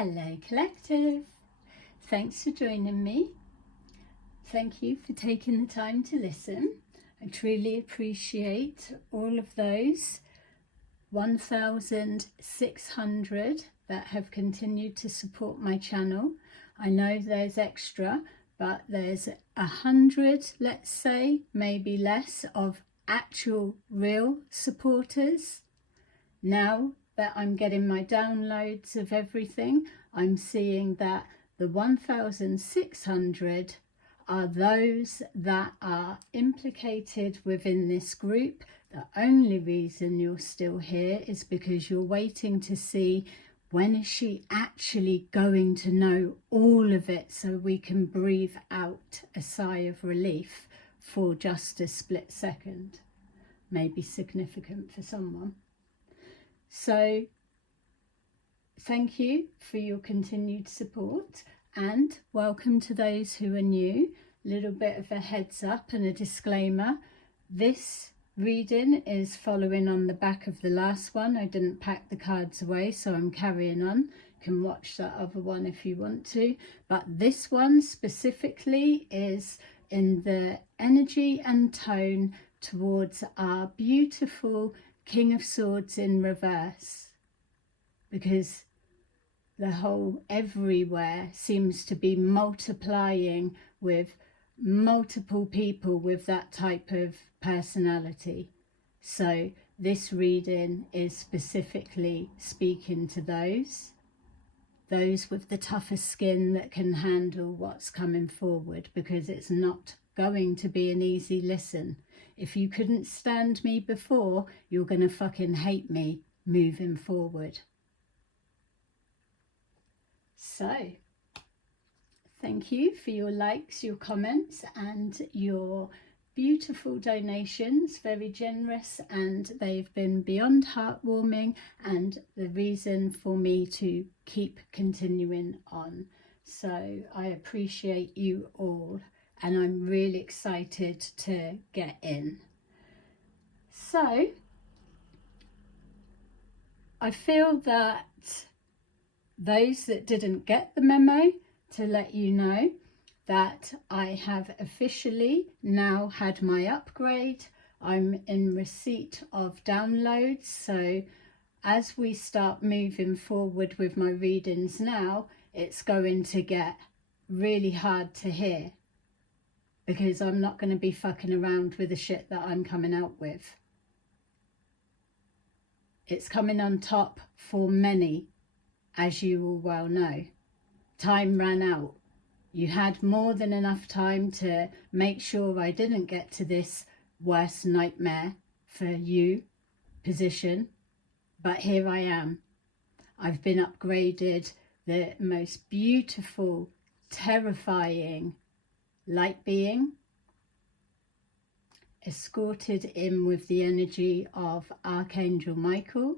Hello Collective, thanks for joining me. Thank you for taking the time to listen. I truly appreciate all of those 1,600 that have continued to support my channel. I know there's extra, but there's 100, let's say, maybe less, of actual real supporters. Now that I'm getting my downloads of everything, I'm seeing that the 1,600 are those that are implicated within this group. The only reason you're still here is because you're waiting to see when is she actually going to know all of it, so we can breathe out a sigh of relief for just a split second. Maybe significant for someone. So thank you for your continued support, and welcome to those who are new. A little bit of a heads up and a disclaimer. This reading is following on the back of the last one. I didn't pack the cards away, so I'm carrying on. You can watch that other one if you want to, but this one specifically is in the energy and tone towards our beautiful King of Swords in reverse, because the whole everywhere seems to be multiplying with multiple people with that type of personality. So this reading is specifically speaking to those with the toughest skin that can handle what's coming forward, because it's not going to be an easy listen. If you couldn't stand me before, you're going to fucking hate me moving forward. So, thank you for your likes, your comments, and your beautiful donations. Very generous, and they've been beyond heartwarming and the reason for me to keep continuing on. So I appreciate you all, and I'm really excited to get in. So I feel that those that didn't get the memo, to let you know that I have officially now had my upgrade. I'm in receipt of downloads, so as we start moving forward with my readings now, it's going to get really hard to hear, because I'm not going to be fucking around with the shit that I'm coming out with. It's coming on top for many, as you all well know. Time ran out. You had more than enough time to make sure I didn't get to this worst nightmare for you position, but here I am. I've been upgraded, the most beautiful, terrifying light being, escorted in with the energy of Archangel Michael.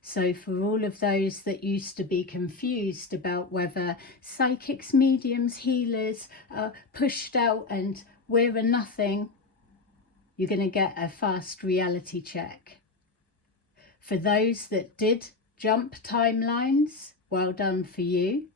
So for all of those that used to be confused about whether psychics, mediums, healers are pushed out and we're a nothing, you're going to get a fast reality check. For those that did jump timelines, well done for you.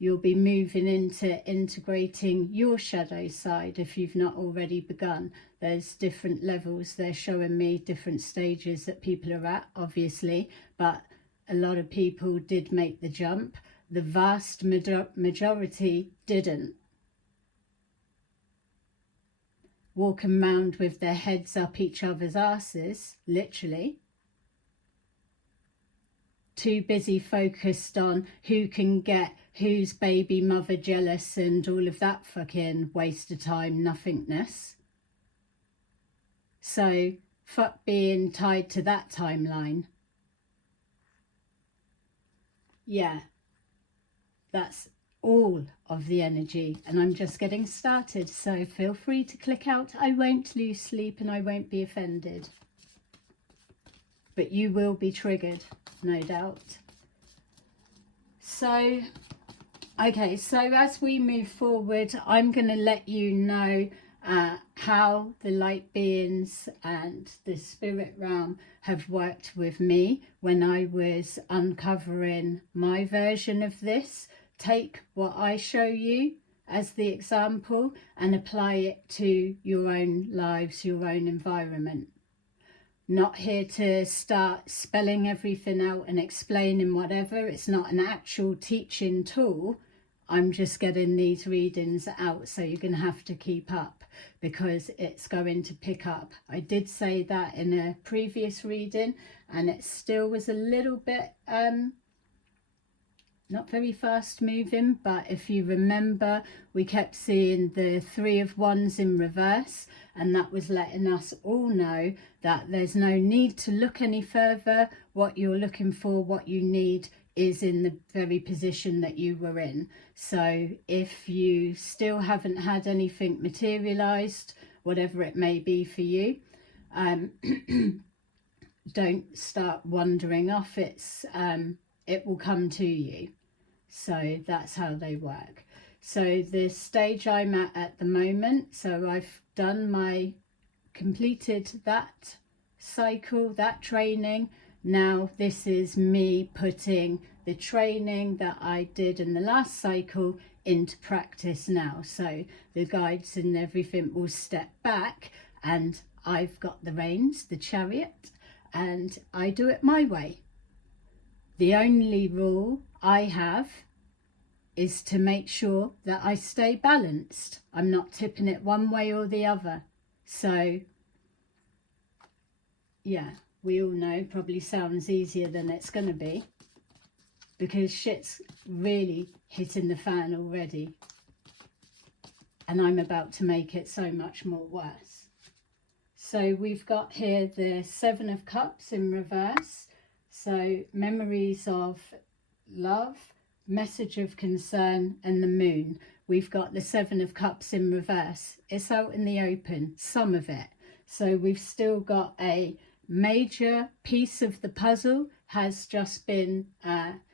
You'll be moving into integrating your shadow side if you've not already begun. There's different levels. They're showing me different stages that people are at, obviously, but a lot of people did make the jump. The vast majority didn't. Walking around with their heads up each other's asses, literally. Too busy focused on who can get whose baby mother jealous and all of that fucking waste of time nothingness. So fuck being tied to that timeline. Yeah, that's all of the energy, and I'm just getting started, so feel free to click out. I won't lose sleep and I won't be offended, but you will be triggered, no doubt. So okay, so as we move forward, I'm going to let you know how the light beings and the spirit realm have worked with me when I was uncovering my version of this. Take what I show you as the example and apply it to your own lives, your own environment. Not here to start spelling everything out and explaining whatever. It's not an actual teaching tool. I'm just getting these readings out, so you're going to have to keep up because it's going to pick up. I did say that in a previous reading and it still was a little bit not very fast moving, but if you remember, we kept seeing the 3 of Wands in reverse, and that was letting us all know that there's no need to look any further. What you're looking for, what you need, is in the very position that you were in. So if you still haven't had anything materialized, whatever it may be for you, don't start wandering off. It will come to you. So that's how they work. So the stage I'm at the moment, so I've done completed that cycle, that training. Now this is me putting the training that I did in the last cycle into practice now. So the guides and everything will step back and I've got the reins, the chariot, and I do it my way. The only rule I have is to make sure that I stay balanced. I'm not tipping it one way or the other. So, yeah, we all know, probably sounds easier than it's going to be because shit's really hitting the fan already. And I'm about to make it so much more worse. So we've got here the 7 of Cups in reverse. So memories of love, message of concern, and the moon. We've got the 7 of Cups in reverse. It's out in the open, some of it. So we've still got a major piece of the puzzle has just been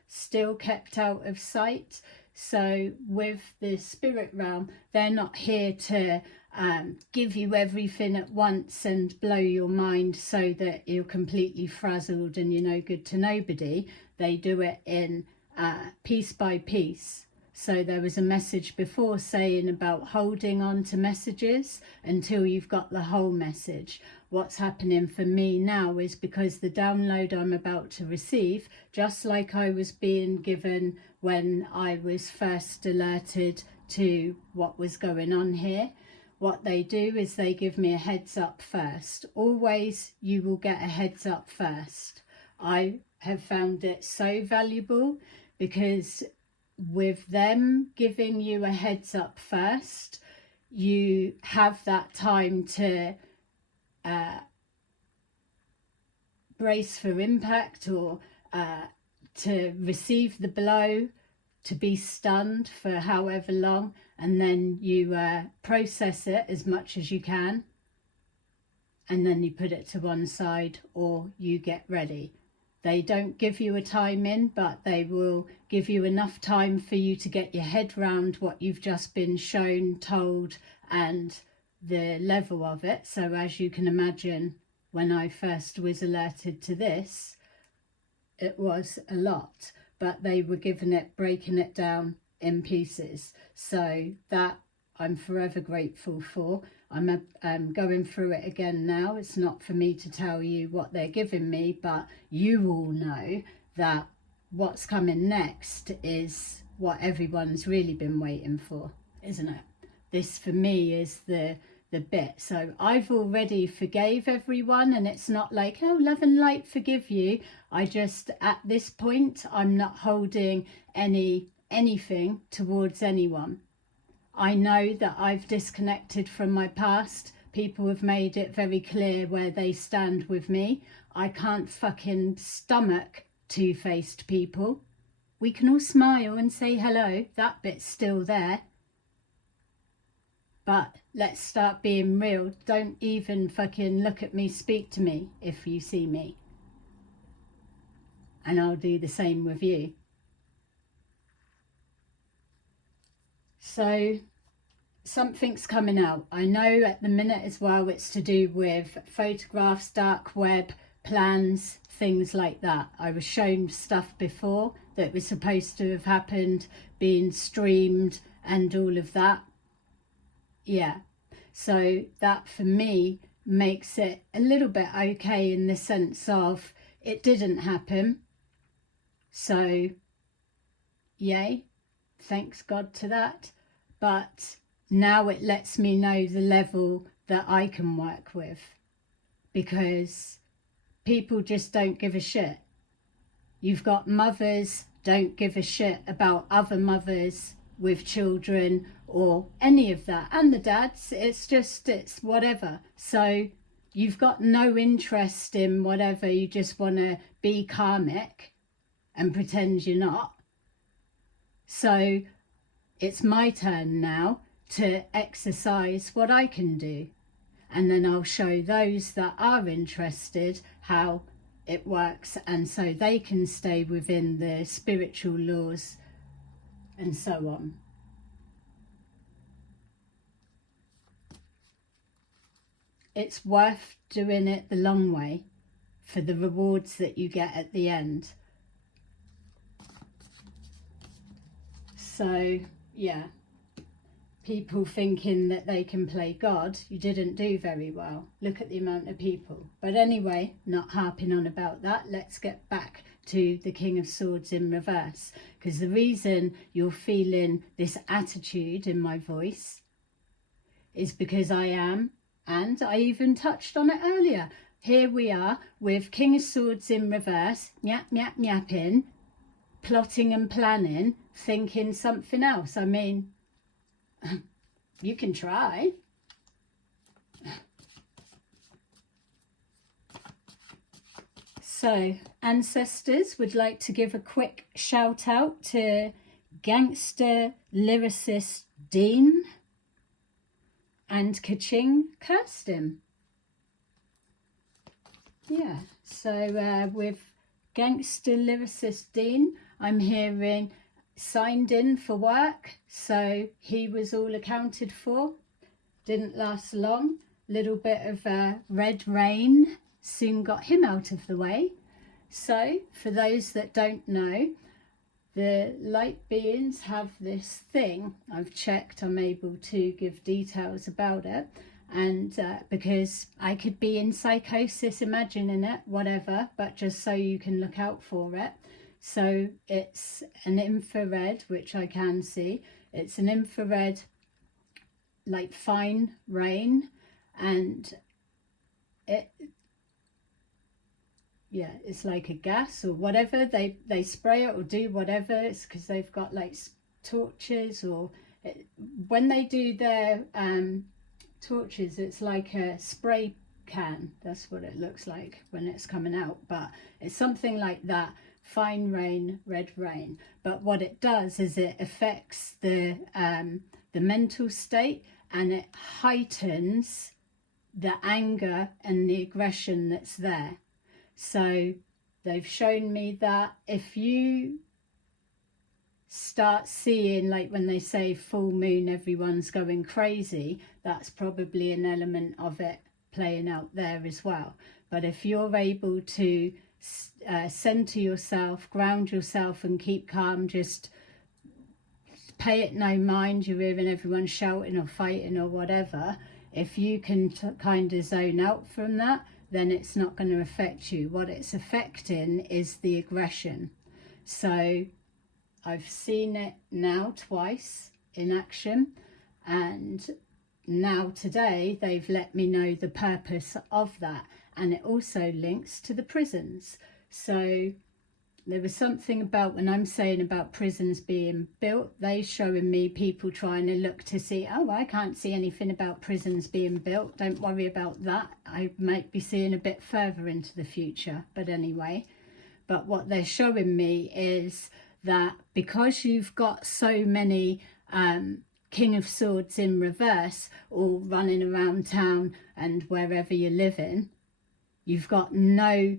still kept out of sight. So with the spirit realm, they're not here to give you everything at once and blow your mind so that you're completely frazzled and you're no good to nobody. They do it in piece by piece. So there was a message before saying about holding on to messages until you've got the whole message. What's happening for me now is because the download I'm about to receive, just like I was being given when I was first alerted to what was going on here, what they do is they give me a heads up first. Always you will get a heads up first. I have found it so valuable because with them giving you a heads up first, you have that time to brace for impact or to receive the blow, to be stunned for however long, and then you process it as much as you can, and then you put it to one side or you get ready. They don't give you a time in, but they will give you enough time for you to get your head round what you've just been shown, told, and the level of it. So as you can imagine, when I first was alerted to this, it was a lot, but they were giving it, breaking it down in pieces. So that I'm forever grateful for. I'm going through it again now. It's not for me to tell you what they're giving me, but you all know that what's coming next is what everyone's really been waiting for, isn't it? This for me is the bit. So I've already forgave everyone, and it's not like, oh, love and light forgive you. I just, at this point, I'm not holding anything towards anyone. I know that I've disconnected from my past. People have made it very clear where they stand with me. I can't fucking stomach two-faced people. We can all smile and say hello. That bit's still there. But let's start being real. Don't even fucking look at me, speak to me if you see me. And I'll do the same with you. So something's coming out. I know at the minute as well it's to do with photographs, dark web, plans, things like that. I was shown stuff before that was supposed to have happened, being streamed and all of that. Yeah, so that for me makes it a little bit okay in the sense of it didn't happen. So yay, thanks God to that. But now it lets me know the level that I can work with, because people just don't give a shit. You've got mothers don't give a shit about other mothers with children or any of that, and the dads, it's whatever. So you've got no interest in whatever, you just want to be karmic and pretend you're not. So it's my turn now to exercise what I can do, and then I'll show those that are interested how it works, and so they can stay within the spiritual laws and so on. It's worth doing it the long way for the rewards that you get at the end. So yeah, people thinking that they can play God, you didn't do very well. Look at the amount of people. But anyway, not harping on about that, let's get back to the King of Swords in reverse, because the reason you're feeling this attitude in my voice is because I am, and I even touched on it earlier. Here we are with King of Swords in reverse, yap, yap, yapping, plotting and planning, thinking something else. I mean, you can try. So, ancestors would like to give a quick shout out to gangster lyricist Dean and Kaching Kirsten. Yeah, so with gangster lyricist Dean, I'm hearing signed in for work, so he was all accounted for. Didn't last long. Little bit of red rain soon got him out of the way. So for those that don't know, the light beings have this thing. I've checked, I'm able to give details about it, and because I could be in psychosis imagining it, whatever, but just so you can look out for it. So it's an infrared, which I can see. It's an infrared, like fine rain, and it's like a gas or whatever. They spray it or do whatever. It's because they've got like torches, or when they do their torches, it's like a spray can. That's what it looks like when it's coming out, but it's something like that. Fine rain, red rain. But what it does is it affects the mental state, and it heightens the anger and the aggression that's there. So they've shown me that if you start seeing, like when they say full moon, everyone's going crazy, that's probably an element of it playing out there as well. But if you're able to center yourself, ground yourself and keep calm, just pay it no mind, you're hearing everyone shouting or fighting or whatever, if you can kind of zone out from that, then it's not going to affect you. What it's affecting is the aggression. So I've seen it now twice in action, and now today they've let me know the purpose of that, and it also links to the prisons. So there was something about, when I'm saying about prisons being built, they showing me people trying to look to see, oh, I can't see anything about prisons being built, don't worry about that, I might be seeing a bit further into the future. But anyway, but what they're showing me is that because you've got so many King of Swords in reverse all running around town and wherever you're living, you've got no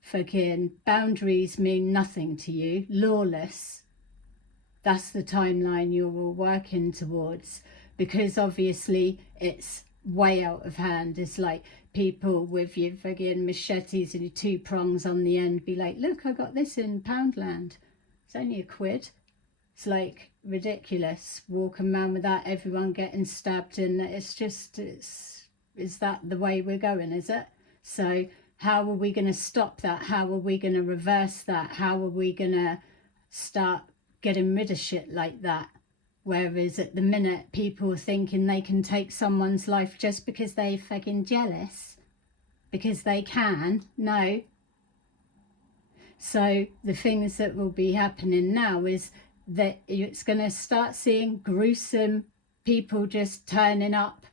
fucking boundaries, mean nothing to you, lawless. That's the timeline you're all working towards. because obviously it's way out of hand. It's like people with your fucking machetes and your 2 prongs on the end be like, look, I got this in Poundland, it's only £1. It's like ridiculous, walking around with that, everyone getting stabbed, and it's just, is that the way we're going, is it? So how are we going to stop that? How are we going to reverse that? How are we going to start getting rid of shit like that? Whereas at the minute, people are thinking they can take someone's life just because they're fucking jealous, because they can. No. So the things that will be happening now is that it's going to start seeing gruesome people just turning up,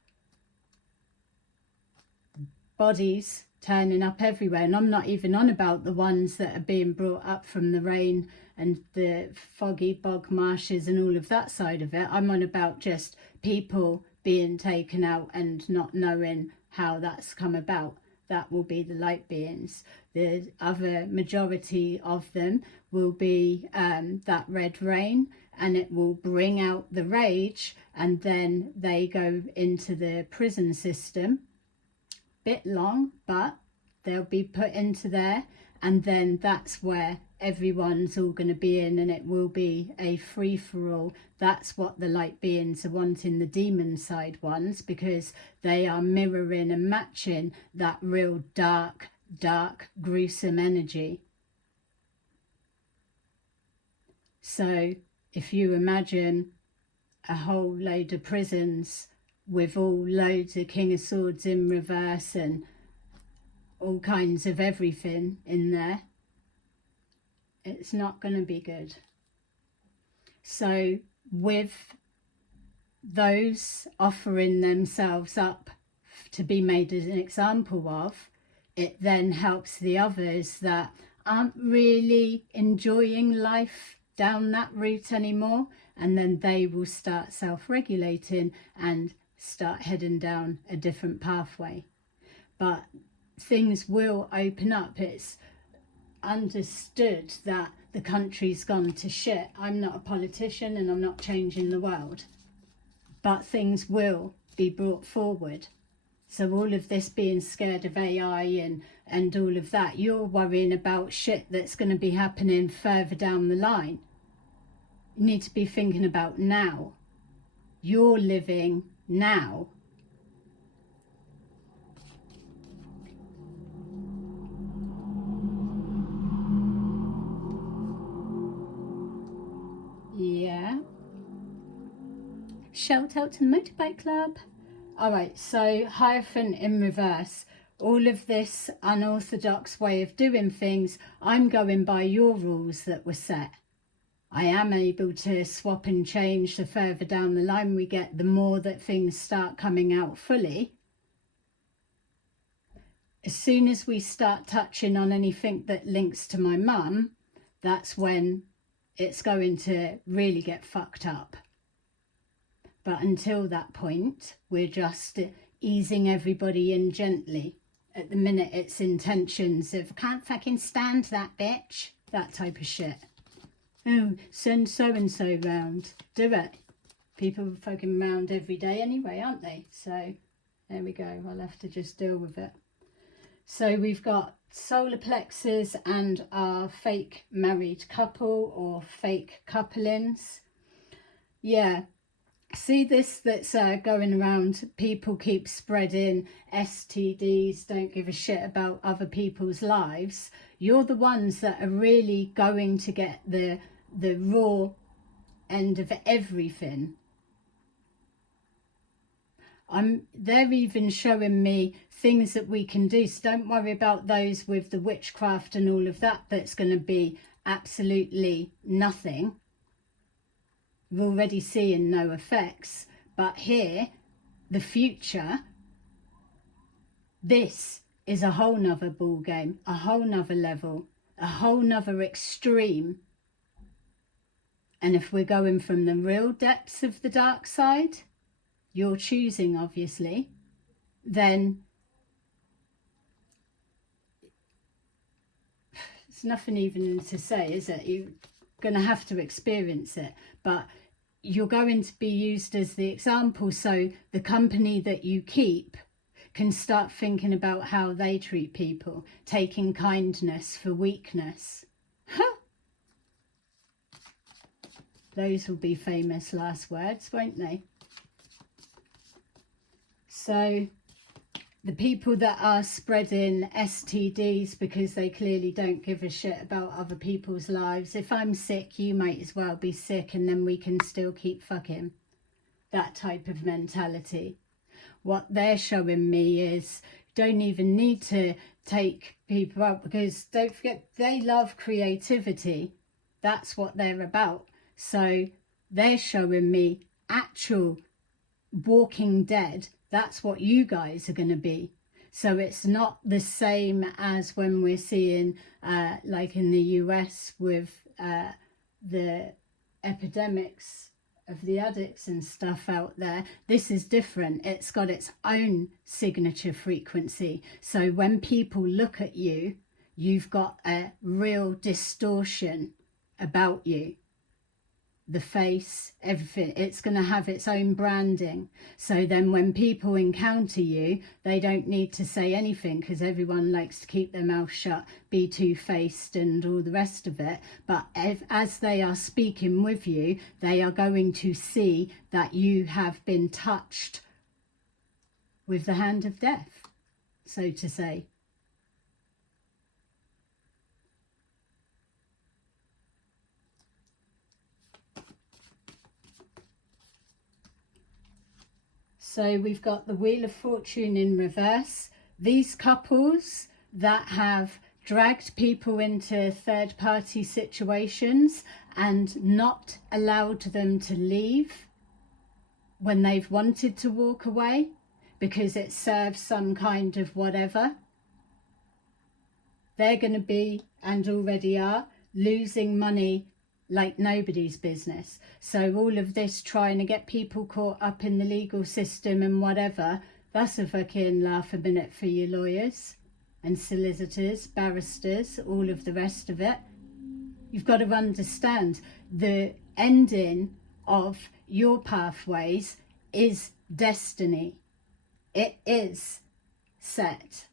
bodies turning up everywhere. And I'm not even on about the ones that are being brought up from the rain and the foggy bog marshes and all of that side of it. I'm on about just people being taken out and not knowing how that's come about. That will be the light beings. The other majority of them will be that red rain, and it will bring out the rage, and then they go into the prison system. Bit long, but they'll be put into there, and then that's where everyone's all going to be in, and it will be a free-for-all. That's what the light beings are wanting, the demon side ones, because they are mirroring and matching that real dark, gruesome energy. So if you imagine a whole load of prisons with all loads of King of Swords in reverse and all kinds of everything in there, it's not going to be good. So with those offering themselves up to be made as an example of, it then helps the others that aren't really enjoying life down that route anymore, and then they will start self-regulating and start heading down a different pathway. But things will open up. It's understood that the country's gone to shit. I'm not a politician and I'm not changing the world, but things will be brought forward. So all of this being scared of AI and all of that, you're worrying about shit that's going to be happening further down the line. You need to be thinking about now. You're living now. Yeah. Shout out to the motorbike club. All right, so Hierophant in reverse. All of this unorthodox way of doing things, I'm going by your rules that were set. I am able to swap and change the further down the line we get, the more that things start coming out fully. As soon as we start touching on anything that links to my mum, that's when it's going to really get fucked up. But until that point, we're just easing everybody in gently. At the minute, it's intentions of, can't fucking stand that bitch, that type of shit. Oh, send so-and-so round. Do it. People are fucking round every day anyway, aren't they? So, there we go. I'll have to just deal with it. So, we've got solar plexus and our fake married couple or fake couplings. Yeah. See this that's going around, people keep spreading STDs, don't give a shit about other people's lives. You're the ones that are really going to get the raw end of everything. They're even showing me things that we can do, so don't worry about those with the witchcraft and all of that. That's going to be absolutely nothing. We're already seeing no effects, but here, the future, this is a whole nother ball game, a whole nother level, a whole nother extreme. And if we're going from the real depths of the dark side, you're choosing obviously, then it's nothing even to say, is it? You're going to have to experience it, but you're going to be used as the example, so the company that you keep can start thinking about how they treat people, taking kindness for weakness. Huh. Those will be famous last words, won't they? So the people that are spreading STDs because they clearly don't give a shit about other people's lives. If I'm sick, you might as well be sick, and then we can still keep fucking. That type of mentality. What they're showing me is don't even need to take people out, because don't forget, they love creativity. That's what they're about. So they're showing me actual Walking Dead. That's what you guys are going to be. So it's not the same as when we're seeing like in the US with the epidemics of the addicts and stuff out there. This is different. It's got its own signature frequency. So when people look at you, you've got a real distortion about you. The face, everything, it's going to have its own branding. So then when people encounter you, they don't need to say anything, because everyone likes to keep their mouth shut, be two-faced and all the rest of it. But as they are speaking with you, they are going to see that you have been touched with the hand of death, so to say. So we've got the Wheel of Fortune in reverse. These couples that have dragged people into third-party situations and not allowed them to leave when they've wanted to walk away because it serves some kind of whatever, they're going to be, and already are, losing money like nobody's business. So all of this trying to get people caught up in the legal system and whatever, that's a fucking laugh a minute for you lawyers and solicitors, barristers, all of the rest of it. You've got to understand the ending of your pathways is destiny. It is set,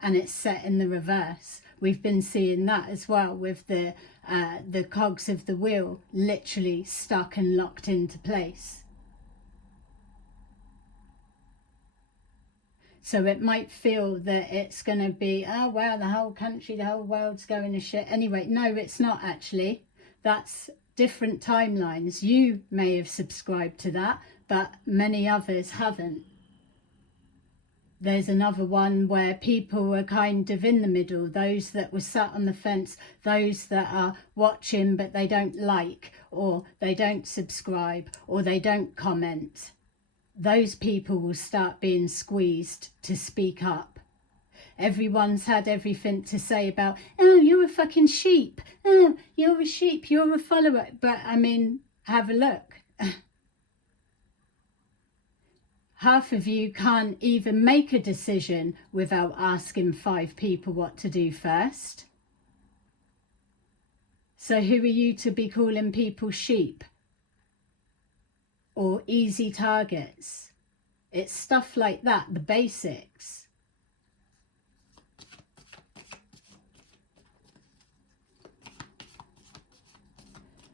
and it's set in the reverse. We've been seeing that as well with the cogs of the wheel literally stuck and locked into place. So it might feel that it's going to be, oh wow, the whole country, the whole world's going to shit. Anyway, no, it's not actually. That's different timelines. You may have subscribed to that, but many others haven't. There's another one where people are kind of in the middle, those that were sat on the fence, those that are watching but they don't like, or they don't subscribe, or they don't comment. Those people will start being squeezed to speak up. Everyone's had everything to say about, oh, you're a fucking sheep, oh, you're a sheep, you're a follower. But I mean, have a look. Half of you can't even make a decision without asking 5 people what to do first. So who are you to be calling people sheep or easy targets? It's stuff like that, the basics.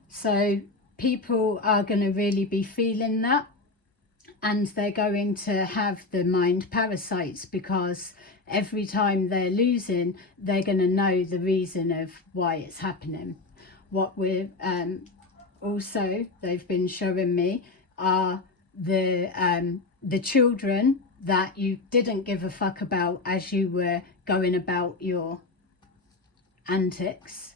So people are going to really be feeling that. And they're going to have the mind parasites, because every time they're losing, they're going to know the reason of why it's happening. What we're also, they've been showing me, are the children that you didn't give a fuck about as you were going about your antics.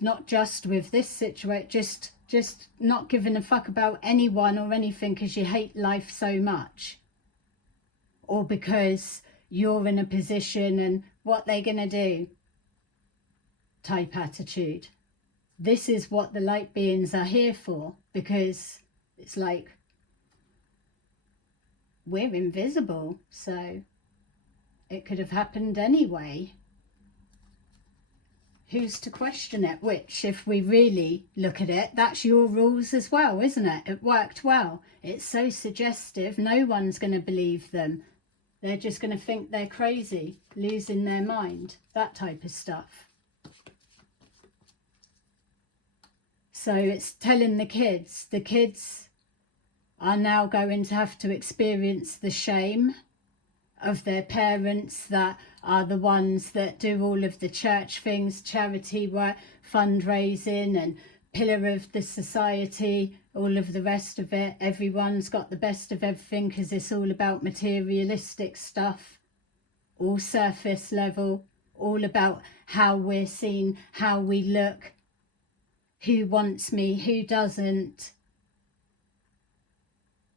Not just with this situation, just not giving a fuck about anyone or anything because you hate life so much, or because you're in a position and what they're gonna do type attitude. This is what the light beings are here for, because it's like we're invisible, so it could have happened anyway. who's to question it? Which, if we really look at it, that's your rules as well, isn't it? It worked well. It's so suggestive, no one's going to believe them. They're just going to think they're crazy, losing their mind, that type of stuff. So it's telling the kids are now going to have to experience the shame of their parents that are the ones that do all of the church things, charity work, fundraising and pillar of the society, all of the rest of it. Everyone's got the best of everything because it's all about materialistic stuff, all surface level, all about how we're seen, how we look, who wants me, who doesn't,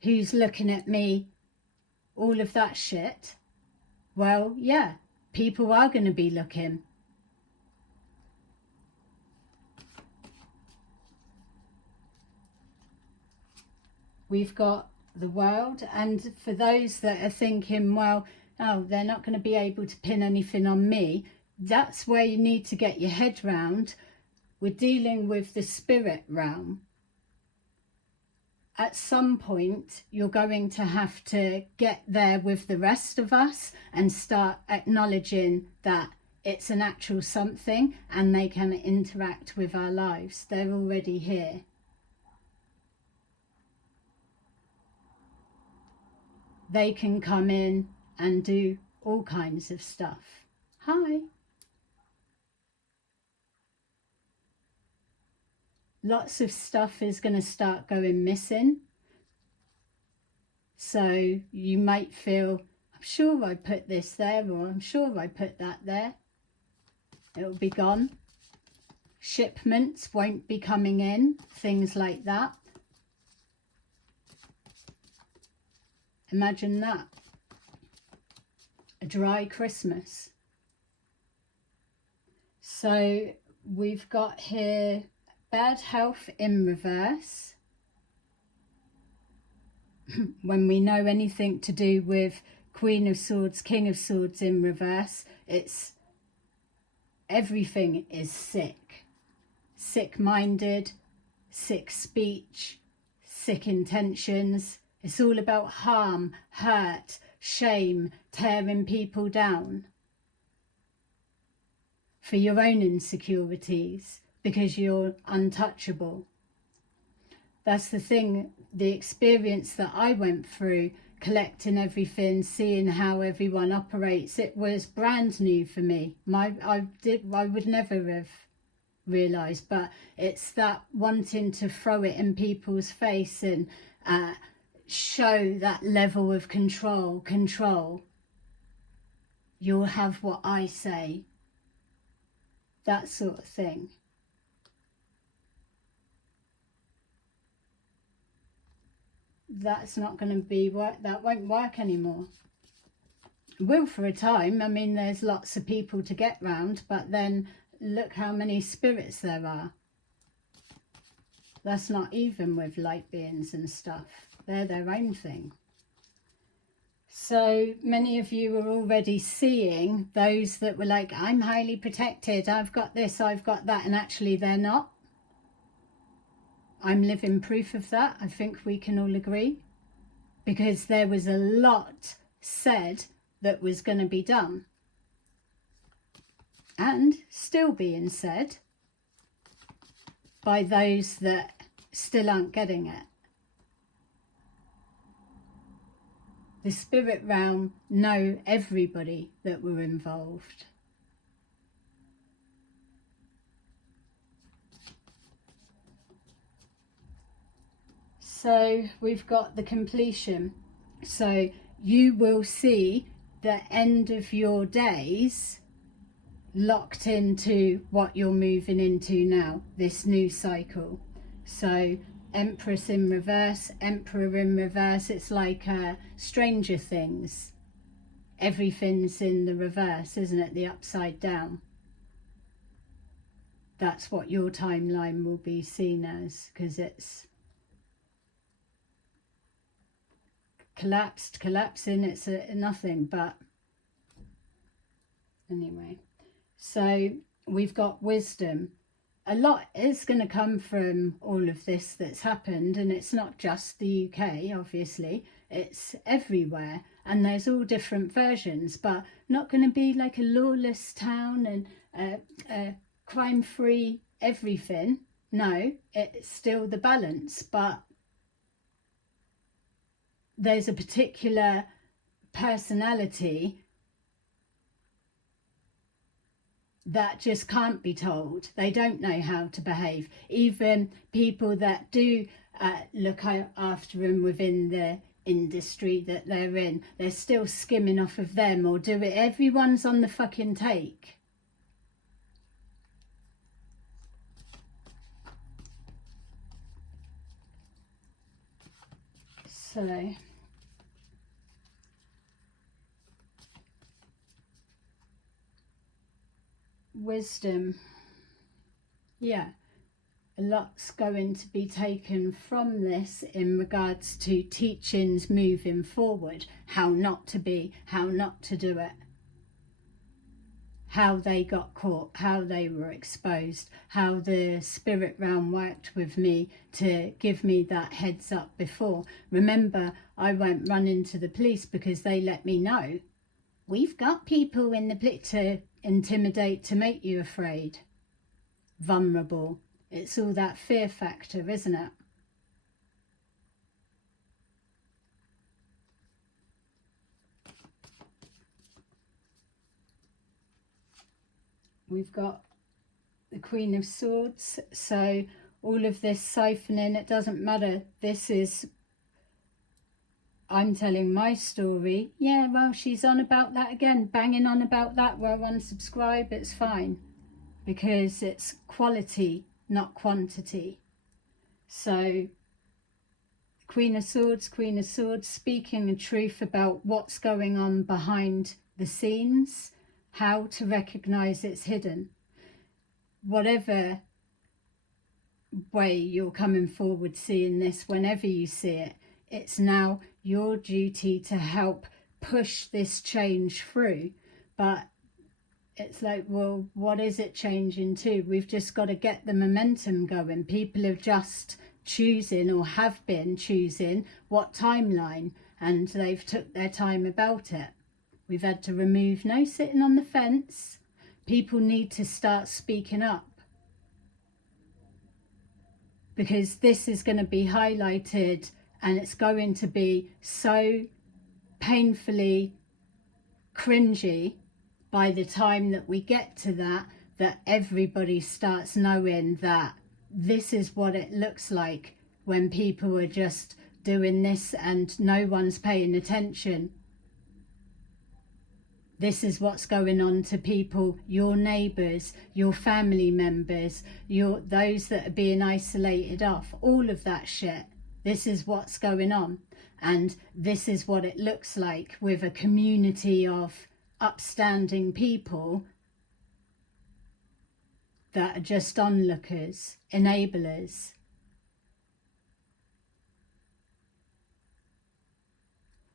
who's looking at me, all of that shit. Well, yeah, people are going to be looking. We've got the world, and for those that are thinking, well, oh, they're not going to be able to pin anything on me, that's where you need to get your head round. We're dealing with the spirit realm. At some point, you're going to have to get there with the rest of us and start acknowledging that it's an actual something and they can interact with our lives. They're already here. They can come in and do all kinds of stuff. Hi. Lots of stuff is going to start going missing. So you might feel, I'm sure I put this there, or I'm sure I put that there. It'll be gone. Shipments won't be coming in, things like that. Imagine that. A dry Christmas. So we've got here bad health in reverse. When we know anything to do with Queen of Swords, King of Swords in reverse, it's everything is sick. Sick-minded, sick speech, sick intentions. It's all about harm, hurt, shame, tearing people down for your own insecurities, because you're untouchable. That's the thing, the experience that I went through, collecting everything, seeing how everyone operates, it was brand new for me. I would never have realised, but it's that wanting to throw it in people's face and show that level of control. You'll have what I say. That sort of thing. That's not going to be work. That won't work anymore. It will for a time. I mean, there's lots of people to get round, but then look how many spirits there are. That's not even with light beings and stuff. They're their own thing. So many of you are already seeing those that were like, I'm highly protected, I've got this, I've got that, and actually they're not. I'm living proof of that. I think we can all agree, because there was a lot said that was going to be done and still being said by those that still aren't getting it. The spirit realm know everybody that were involved. So we've got the completion. So you will see the end of your days locked into what you're moving into now, this new cycle. So Empress in reverse, Emperor in reverse. It's like Stranger Things. Everything's in the reverse, isn't it? The upside down. That's what your timeline will be seen as, because it's collapsing. It's nothing, but anyway. So we've got wisdom. A lot is going to come from all of this that's happened, and it's not just the UK, obviously, it's everywhere, and there's all different versions, but not going to be like a lawless town and crime-free everything. No, it's still the balance, but there's a particular personality that just can't be told. They don't know how to behave. Even people that do look after them within the industry that they're in, they're still skimming off of them or do it. Everyone's on the fucking take. So wisdom, yeah, a lot's going to be taken from this in regards to teachings moving forward, how not to be, how not to do it, how they got caught, how they were exposed, how the spirit realm worked with me to give me that heads up before. Remember, I went running to the police because they let me know, we've got people in the police to intimidate, to make you afraid, vulnerable. It's all that fear factor, isn't it? We've got the Queen of Swords, so all of this siphoning, it doesn't matter. This is, I'm telling my story. Yeah, well, she's on about that again, banging on about that. Well, unsubscribe, it's fine, because it's quality, not quantity. So Queen of Swords, speaking the truth about what's going on behind the scenes, how to recognize it's hidden. Whatever way you're coming forward seeing this, whenever you see it, it's now your duty to help push this change through. But it's like, well, what is it changing to? We've just got to get the momentum going. People are just choosing, or have been choosing, what timeline, and they've took their time about it. We've had to remove no sitting on the fence. People need to start speaking up, because this is going to be highlighted, and it's going to be so painfully cringy by the time that we get to that, that everybody starts knowing that this is what it looks like when people are just doing this and no one's paying attention. This is what's going on to people, your neighbours, your family members, those that are being isolated off, all of that shit. This is what's going on, and this is what it looks like with a community of upstanding people that are just onlookers, enablers.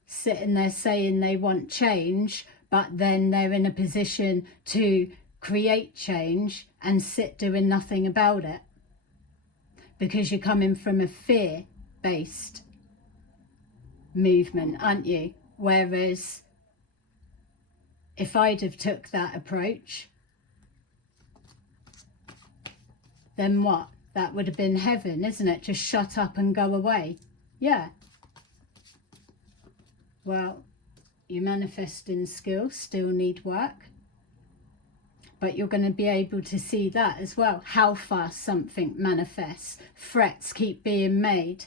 Sitting there saying they want change, but then they're in a position to create change and sit doing nothing about it, because you're coming from a fear-based movement, aren't you? Whereas if I'd have took that approach, then what? That would have been heaven, isn't it? Just shut up and go away. Yeah. Well, your manifesting skills still need work, but you're going to be able to see that as well, how fast something manifests. Threats keep being made.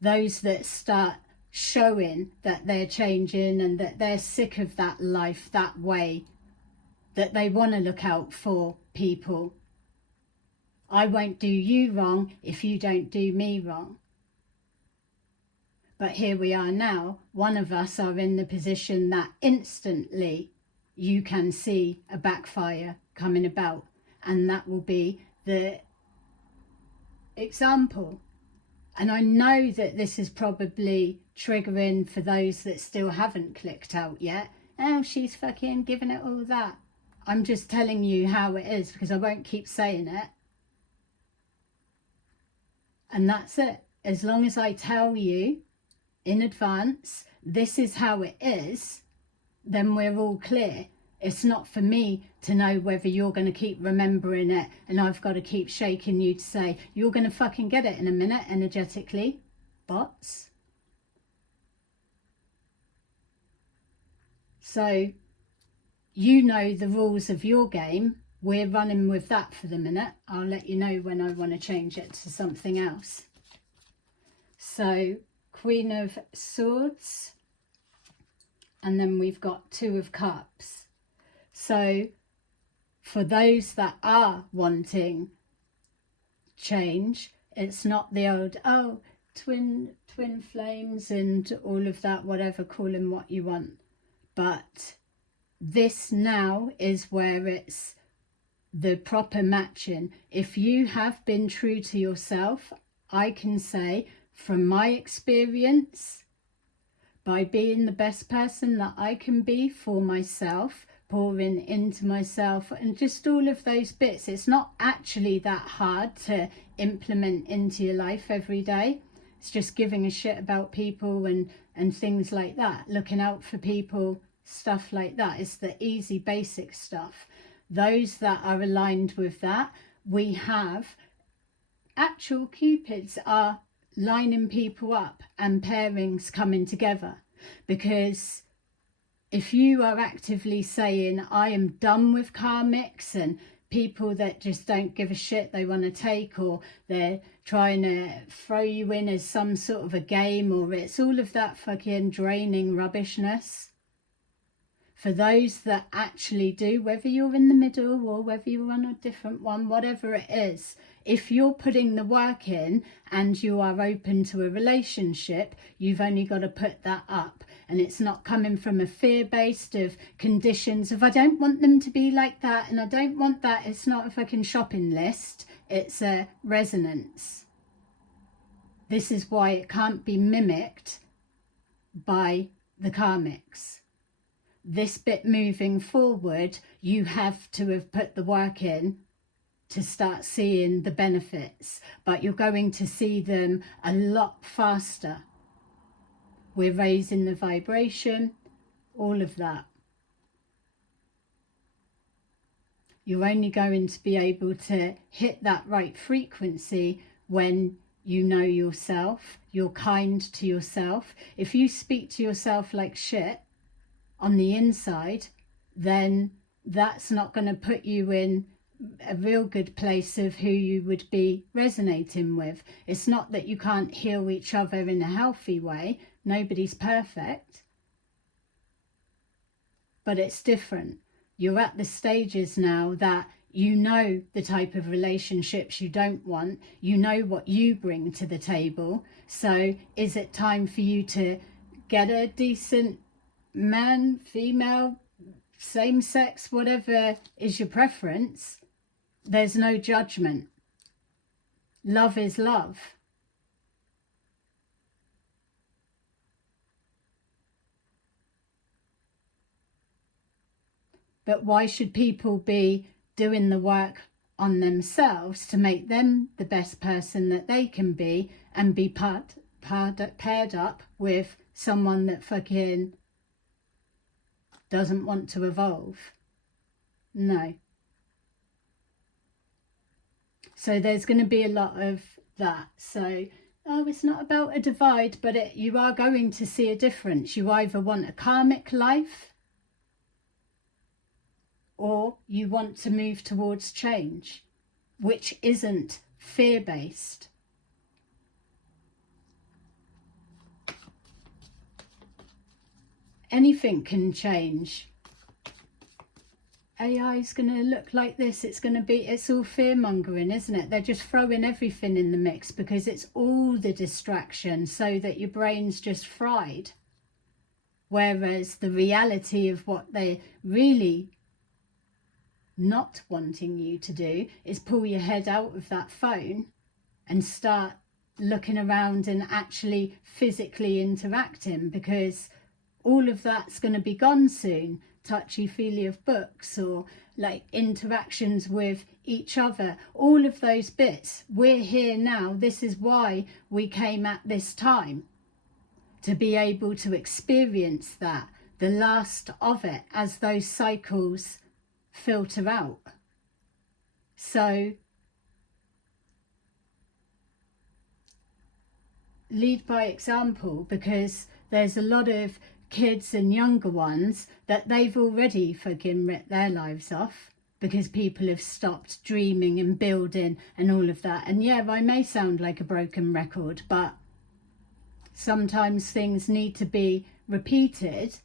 Those that start showing that they're changing and that they're sick of that life that way, that they want to look out for people. I won't do you wrong if you don't do me wrong. But here we are now, one of us are in the position that instantly you can see a backfire coming about, and that will be the example. And I know that this is probably triggering for those that still haven't clicked out yet. Oh, she's fucking giving it all that. I'm just telling you how it is, because I won't keep saying it. And that's it. As long as I tell you in advance, this is how it is, then we're all clear. It's not for me to know whether you're going to keep remembering it, and I've got to keep shaking you to say, you're going to fucking get it in a minute energetically, bots. So you know the rules of your game. We're running with that for the minute. I'll let you know when I want to change it to something else. So Queen of Swords, and then we've got Two of Cups. So for those that are wanting change, it's not the old, oh, twin flames and all of that, whatever, call them what you want. But this now is where it's the proper matching. If you have been true to yourself, I can say from my experience, by being the best person that I can be for myself, pouring into myself and just all of those bits, it's not actually that hard to implement into your life every day. It's just giving a shit about people and things like that, looking out for people, stuff like that. It's the easy basic stuff. Those that are aligned with that, we have actual cupids are lining people up and pairings coming together. Because if you are actively saying, I am done with karmics and people that just don't give a shit they want to take, or they're trying to throw you in as some sort of a game, or it's all of that fucking draining rubbishness. For those that actually do, whether you're in the middle or whether you're on a different one, whatever it is, if you're putting the work in and you are open to a relationship, you've only got to put that up. And it's not coming from a fear-based of conditions of, I don't want them to be like that and I don't want that. It's not a fucking shopping list. It's a resonance. This is why it can't be mimicked by the karmics. This bit moving forward, you have to have put the work in to start seeing the benefits, but you're going to see them a lot faster. We're raising the vibration, all of that. You're only going to be able to hit that right frequency when you know yourself, you're kind to yourself. If you speak to yourself like shit on the inside, then that's not going to put you in a real good place of who you would be resonating with. It's not that you can't heal each other in a healthy way. Nobody's perfect. But it's different. You're at the stages now that you know the type of relationships you don't want. You know what you bring to the table. So is it time for you to get a decent man, female, same sex, whatever is your preference? There's no judgment. Love is love. But why should people be doing the work on themselves to make them the best person that they can be and be paired up with someone that fucking doesn't want to evolve? No. So there's going to be a lot of that. So, oh, it's not about a divide, but you are going to see a difference. You either want a karmic life or you want to move towards change, which isn't fear-based. Anything can change. AI is going to look like this. It's all fear-mongering, isn't it? They're just throwing everything in the mix because it's all the distraction so that your brain's just fried. Whereas the reality of what they're really not wanting you to do is pull your head out of that phone and start looking around and actually physically interacting, because all of that's going to be gone soon. Touchy-feely of books or like interactions with each other, all of those bits. We're here now. This is why we came at this time, to be able to experience that, the last of it, as those cycles filter out. So lead by example, because there's a lot of kids and younger ones that they've already fucking ripped their lives off because people have stopped dreaming and building and all of that. And yeah, I may sound like a broken record, but sometimes things need to be repeated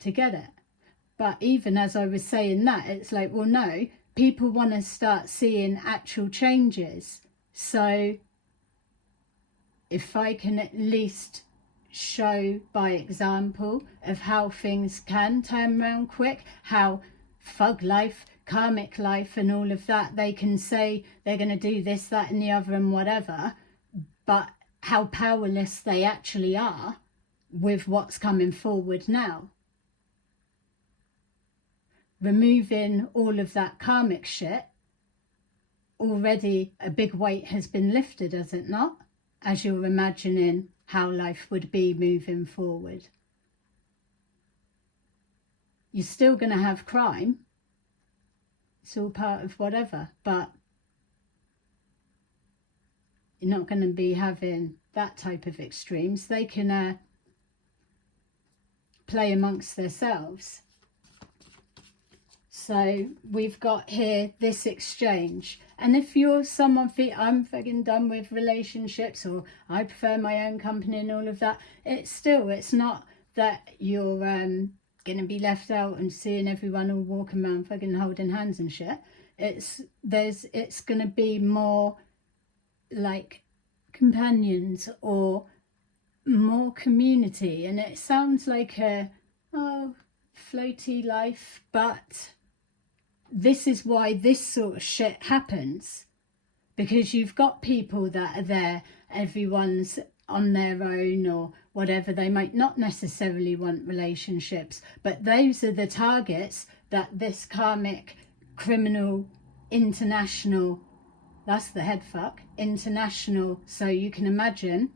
to get it. But even as I was saying that, it's like, well, no, people want to start seeing actual changes. So if I can at least show by example of how things can turn around quick, how fug life, karmic life and all of that, they can say they're going to do this, that and the other and whatever, but how powerless they actually are with what's coming forward now. Removing all of that karmic shit, already a big weight has been lifted, has it not? As you're imagining how life would be moving forward. You're still going to have crime. It's all part of whatever, but you're not going to be having that type of extremes. They can play amongst themselves. So we've got here this exchange. And if you're someone I'm fucking done with relationships, or I prefer my own company and all of that, it's not that you're going to be left out and seeing everyone all walking around fucking holding hands and shit. It's going to be more like companions or more community. And it sounds like a floaty life, but this is why this sort of shit happens, because you've got people that are there, everyone's on their own or whatever. They might not necessarily want relationships, but those are the targets that this karmic criminal international, that's the head fuck, international. So you can imagine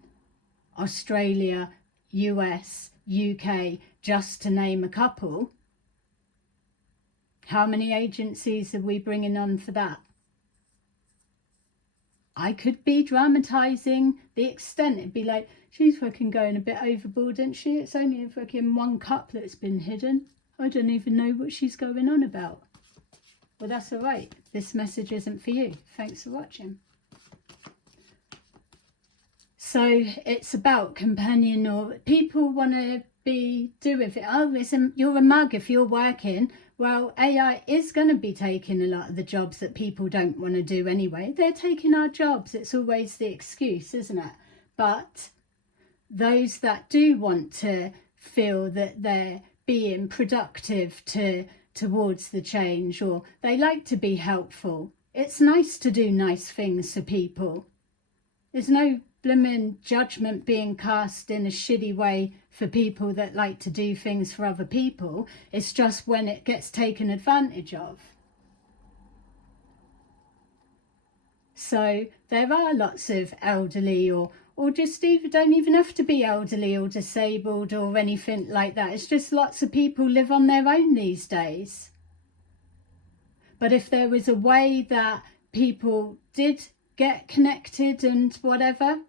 Australia, US, UK, just to name a couple. How many agencies are we bringing on for that? I could be dramatising the extent. It'd be like, she's fucking going a bit overboard, isn't she? It's only a fucking one cup that's been hidden. I don't even know what she's going on about. Well, that's all right. This message isn't for you. Thanks for watching. So it's about companion, or people want to be doing it. Oh, listen, you're a mug if you're working. Well, AI is going to be taking a lot of the jobs that people don't want to do anyway. They're taking our jobs. It's always the excuse, isn't it? But those that do want to feel that they're being productive towards the change, or they like to be helpful, it's nice to do nice things for people. There's no blimmin' judgment being cast in a shitty way for people that like to do things for other people. It's just when it gets taken advantage of. So there are lots of elderly or just even don't even have to be elderly or disabled or anything like that. It's just lots of people live on their own these days. But if there was a way that people did get connected and whatever,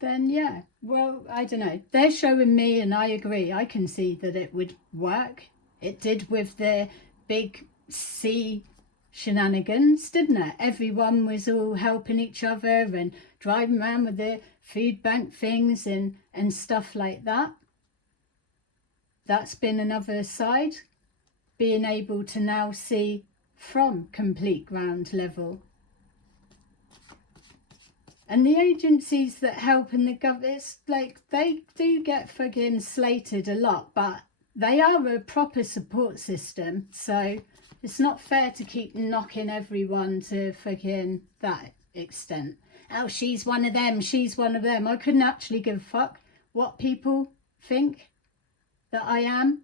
then yeah, well, I don't know. They're showing me, and I agree, I can see that it would work. It did with the big C shenanigans, didn't it? Everyone was all helping each other and driving around with the food bank things and stuff like that. That's been another side, being able to now see from complete ground level. And the agencies that help in the government, it's like they do get fucking slated a lot, but they are a proper support system. So it's not fair to keep knocking everyone to fucking that extent. oh, she's one of them, she's one of them. I couldn't actually give a fuck what people think that I am.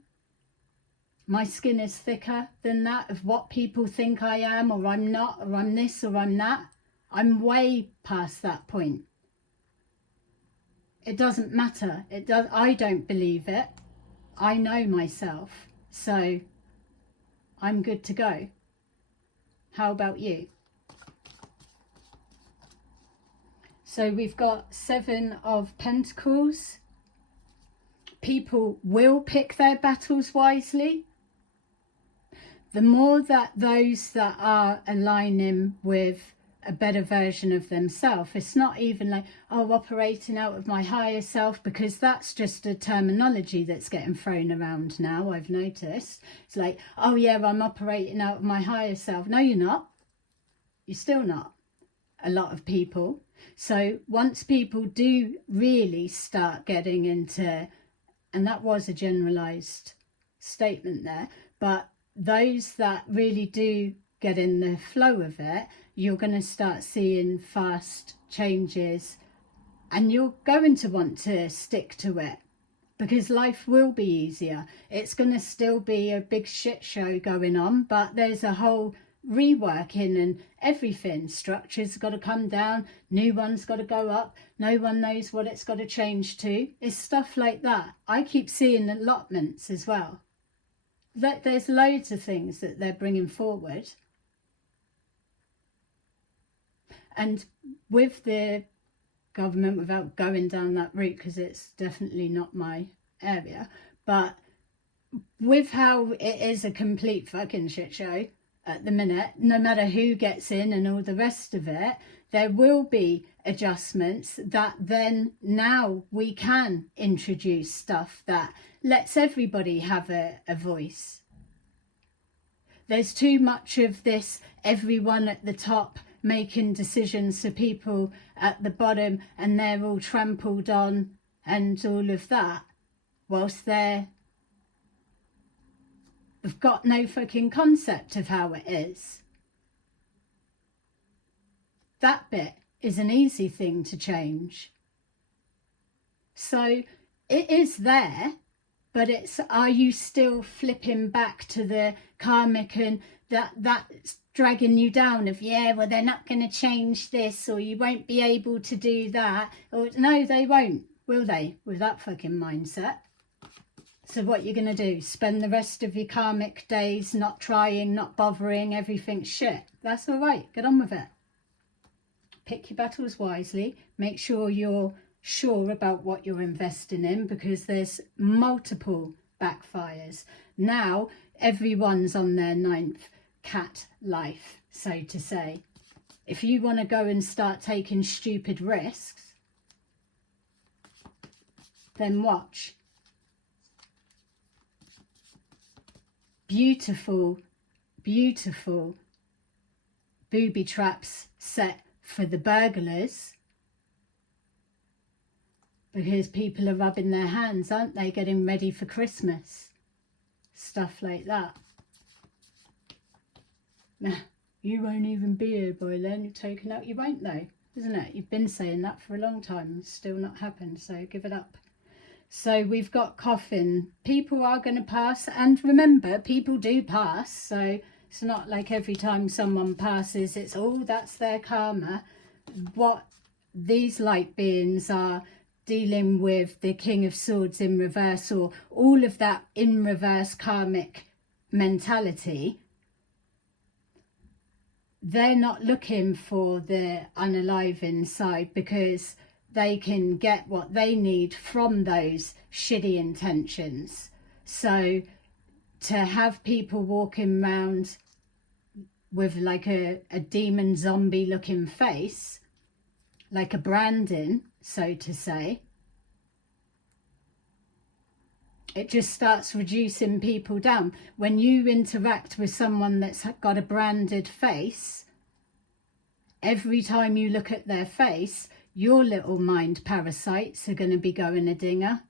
My skin is thicker than that of what people think I am, or I'm not, or I'm this, or I'm that. I'm way past that point. It doesn't matter. I don't believe it. I know myself. So I'm good to go. How about you? So we've got 7 of Pentacles. People will pick their battles wisely. The more that those that are aligning with a better version of themselves, it's not even like, oh, operating out of my higher self, because that's just a terminology that's getting thrown around now, I've noticed. It's like, oh yeah, I'm operating out of my higher self. No, you're not. You're still not. A lot of people. So once people do really start getting into, and that was a generalized statement there, but those that really do get in the flow of it, you're going to start seeing fast changes, and you're going to want to stick to it, because life will be easier. It's going to still be a big shit show going on, but there's a whole reworking and everything. Structure's got to come down, new one's got to go up, no one knows what it's got to change to. It's stuff like that. I keep seeing allotments as well. There's loads of things that they're bringing forward. And with the government, without going down that route, because it's definitely not my area, but with how it is a complete fucking shit show at the minute, no matter who gets in and all the rest of it, there will be adjustments that then now we can introduce stuff that lets everybody have a voice. There's too much of this, everyone at the top making decisions for people at the bottom, and they're all trampled on and all of that, whilst they've got no fucking concept of how it is. That bit is an easy thing to change. So it is there, but it's, are you still flipping back to the karmic and that's dragging you down of, yeah, well, they're not going to change this, or you won't be able to do that, or no, they won't, will they, with that fucking mindset? So what you're going to do, spend the rest of your karmic days not trying, not bothering, everything's shit? That's all right, get on with it. Pick your battles wisely, make sure you're sure about what you're investing in, because there's multiple backfires. Now everyone's on their 9th cat life, so to say. If you want to go and start taking stupid risks, then watch. Beautiful, beautiful booby traps set for the burglars, because people are rubbing their hands, aren't they, getting ready for Christmas, stuff like that. Nah, you won't even be here by then, you're taken out. You won't though, isn't it? You've been saying that for a long time, it's still not happened, so give it up. So we've got coffin. People are going to pass, and remember, people do pass, so it's not like every time someone passes it's, oh, that's their karma. What these light beings are dealing with, the King of Swords in reverse, or all of that in reverse karmic mentality, they're not looking for the unaliving side, because they can get what they need from those shitty intentions. So to have people walking around with like a demon zombie looking face, like a branding, so to say, it just starts reducing people down. When you interact with someone that's got a branded face, every time you look at their face, your little mind parasites are going to be going a dinger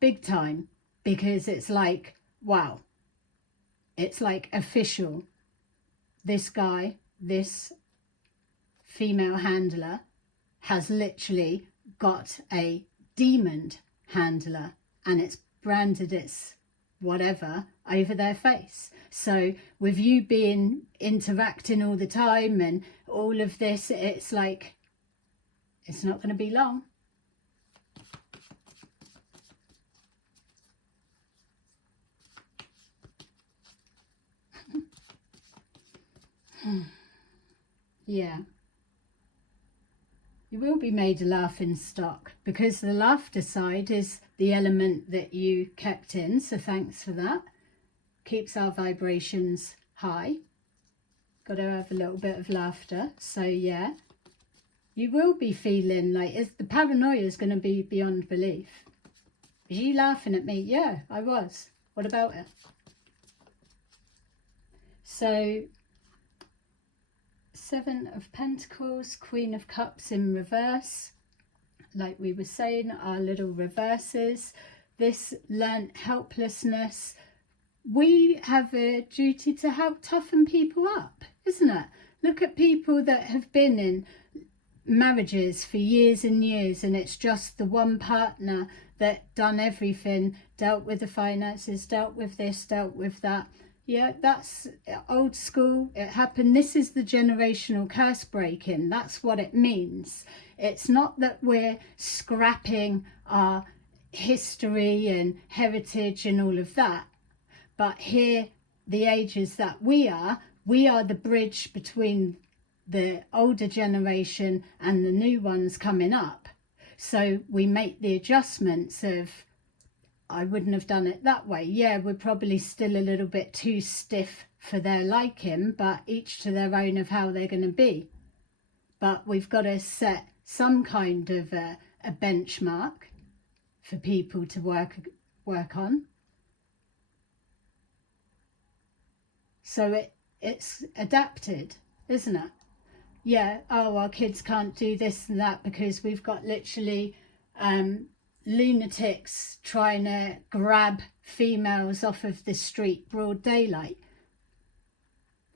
big time, because it's like, wow, it's like official. This guy, this female handler has literally got a demon handler and it's branded its whatever over their face. So with you being interacting all the time and all of this, it's like, it's not going to be long. Yeah. You will be made a laughing stock, because the laughter side is the element that you kept in, so thanks for that. Keeps our vibrations high. Got to have a little bit of laughter. So yeah, you will be feeling like the paranoia is going to be beyond belief. Is you laughing at me? Yeah, I was. What about it? So Seven of Pentacles, Queen of Cups in reverse. Like we were saying, our little reverses. This learnt helplessness. We have a duty to help toughen people up, isn't it? Look at people that have been in marriages for years and years, and it's just the one partner that done everything, dealt with the finances, dealt with this, dealt with that. Yeah, that's old school. It happened. This is the generational curse breaking. That's what it means. It's not that we're scrapping our history and heritage and all of that. But here, the ages that we are the bridge between the older generation and the new ones coming up. So we make the adjustments of, I wouldn't have done it that way. Yeah, we're probably still a little bit too stiff for their liking, but each to their own of how they're going to be. But we've got to set some kind of a benchmark for people to work on. So it's adapted, isn't it? Yeah, oh, our kids can't do this and that because we've got literally lunatics trying to grab females off of the street broad daylight.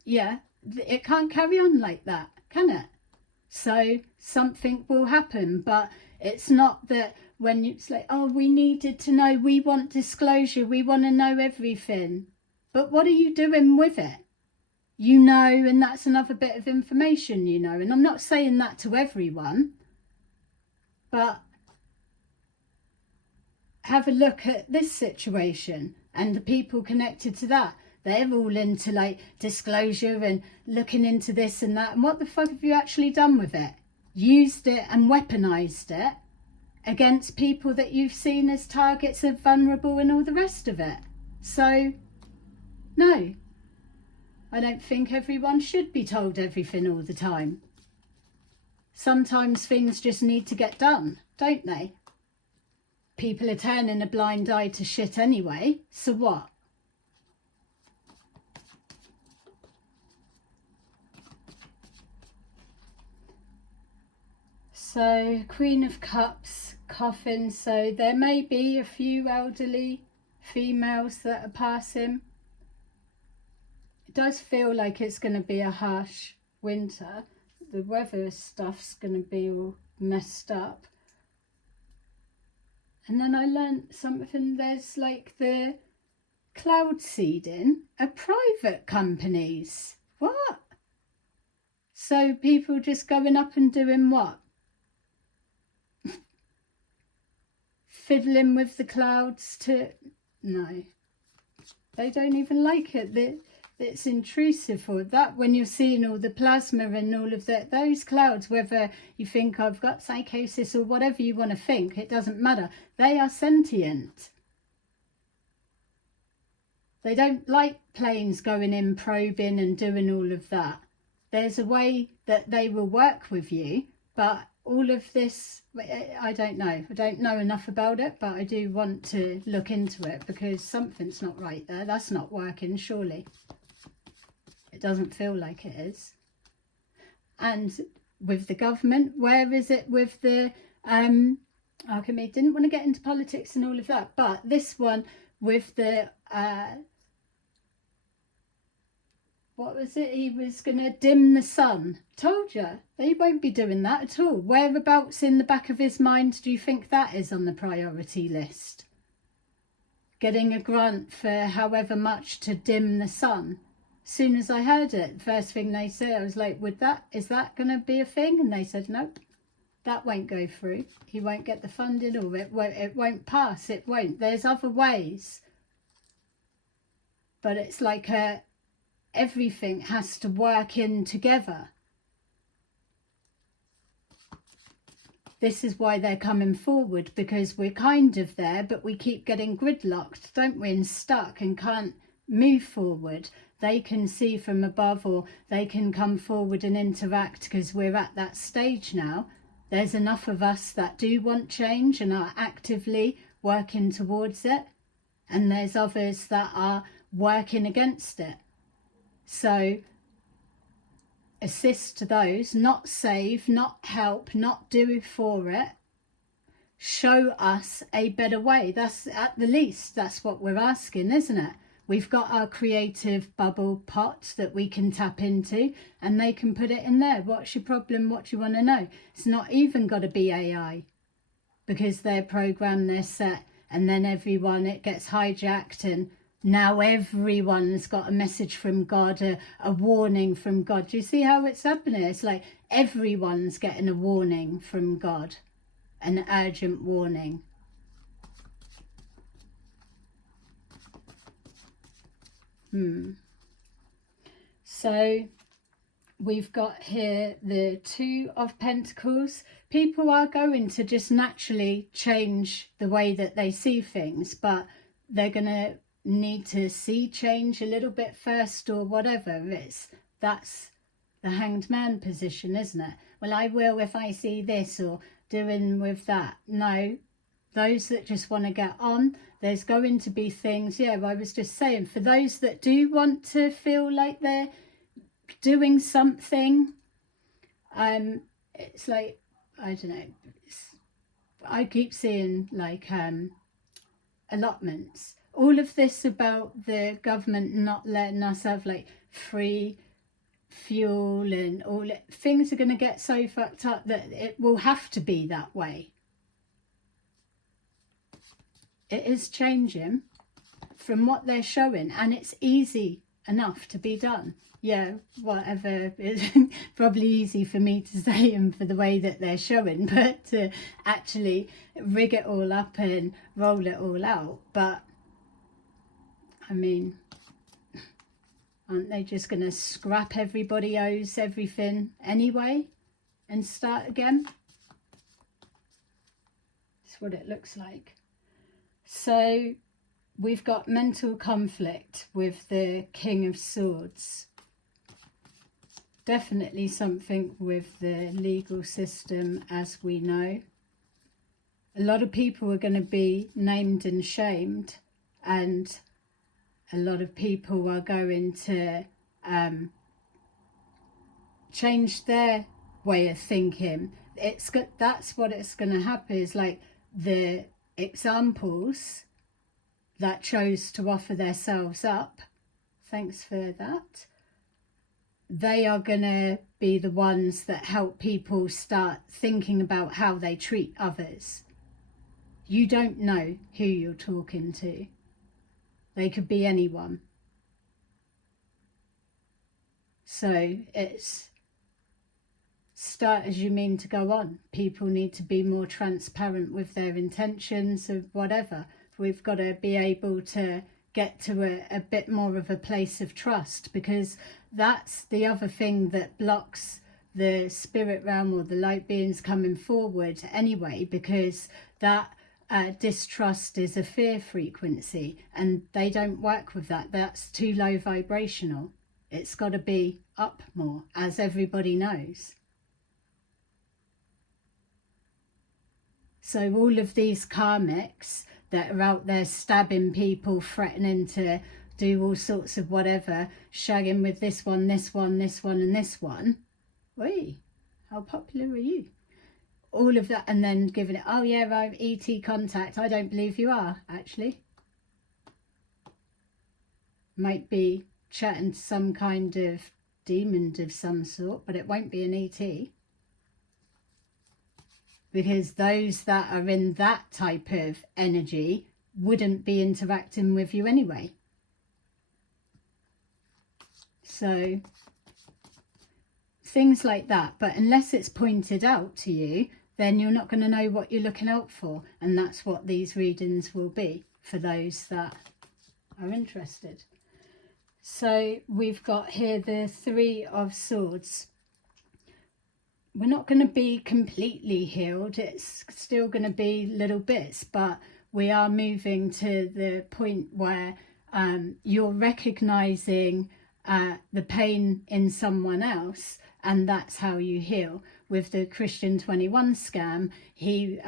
Yeah, it can't carry on like that, can it? So something will happen, but it's not that when it's like, oh, we needed to know, we want disclosure, we want to know everything. But what are you doing with it? You know, and that's another bit of information, you know, and I'm not saying that to everyone, but have a look at this situation and the people connected to that. They're all into like disclosure and looking into this and that. And what the fuck have you actually done with it? Used it and weaponized it against people that you've seen as targets of vulnerable and all the rest of it. So, no. I don't think everyone should be told everything all the time. Sometimes things just need to get done, don't they? People are turning a blind eye to shit anyway, so what? So, Queen of Cups, coffin, so there may be a few elderly females that are passing. It does feel like it's going to be a harsh winter. The weather stuff's going to be all messed up. And then I learnt something, there's like the cloud seeding are private companies. What? So people just going up and doing what? Fiddling with the clouds to... No. They don't even like it. It's intrusive for that. When you're seeing all the plasma and all of that, those clouds, whether you think I've got psychosis or whatever you want to think, it doesn't matter. They are sentient. They don't like planes going in, probing and doing all of that. There's a way that they will work with you, but all of this, I don't know. I don't know enough about it, but I do want to look into it because something's not right there. That's not working, surely. It doesn't feel like it is. And with the government, where is it with the okay, didn't want to get into politics and all of that, but this one with the what was it? He was going to dim the sun. Told you, they won't be doing that at all. Whereabouts in the back of his mind do you think that is on the priority list? Getting a grant for however much to dim the sun. As soon as I heard it, first thing they said, I was like, is that going to be a thing? And they said, nope, that won't go through. He won't get the funding, or it won't pass. It won't. There's other ways. But it's like everything has to work in together. This is why they're coming forward, because we're kind of there, but we keep getting gridlocked, don't we, and stuck and can't move forward. They can see from above, or they can come forward and interact, because we're at that stage now. There's enough of us that do want change and are actively working towards it, and there's others that are working against it. So assist those, not save, not help, not do for it. Show us a better way. That's at the least, that's what we're asking, isn't it? We've got our creative bubble pot that we can tap into, and they can put it in there. What's your problem? What do you want to know? It's not even got to be AI, because they're programmed, they're set, and then everyone, it gets hijacked, and now everyone's got a message from God, a warning from God. Do you see how it's happening? It's like everyone's getting a warning from God, an urgent warning. So we've got here the Two of Pentacles. People are going to just naturally change the way that they see things, but they're going to need to see change a little bit first, or whatever. That's the Hanged Man position, isn't it? Well, I will if I see this, or doing with that. No, those that just want to get on, there's going to be things, yeah, I was just saying, for those that do want to feel like they're doing something, it's like, I don't know, I keep seeing like allotments. All of this about the government not letting us have like free fuel and all it, things are going to get so fucked up that it will have to be that way. It is changing from what they're showing, and it's easy enough to be done. Yeah, whatever, it's probably easy for me to say and for the way that they're showing, but to actually rig it all up and roll it all out. But I mean, aren't they just going to scrap everybody owes everything anyway and start again? That's what it looks like. So we've got mental conflict with the King of Swords. Definitely something with the legal system, as we know. A lot of people are going to be named and shamed, and a lot of people are going to change their way of thinking. That's what it's going to happen, is like the examples that chose to offer themselves up, thanks for that, they are going to be the ones that help people start thinking about how they treat others. You don't know who you're talking to. They could be anyone. So it's start as you mean to go on. People need to be more transparent with their intentions of whatever. We've got to be able to get to a bit more of a place of trust, because that's the other thing that blocks the spirit realm or the light beings coming forward anyway, because that distrust is a fear frequency, and they don't work with that. That's too low vibrational. It's got to be up more, as everybody knows. So all of these karmics that are out there stabbing people, threatening to do all sorts of whatever, shagging with this one, this one, this one, and this one. Wait, how popular are you? All of that, and then giving it, oh yeah, I'm ET contact. I don't believe you are, actually. Might be chatting to some kind of demon of some sort, but it won't be an ET. Because those that are in that type of energy wouldn't be interacting with you anyway. So things like that. But unless it's pointed out to you, then you're not going to know what you're looking out for. And that's what these readings will be for those that are interested. So we've got here the Three of Swords. We're not going to be completely healed. It's still going to be little bits, but we are moving to the point where you're recognizing the pain in someone else, and that's how you heal. With the Christian 21 scam, he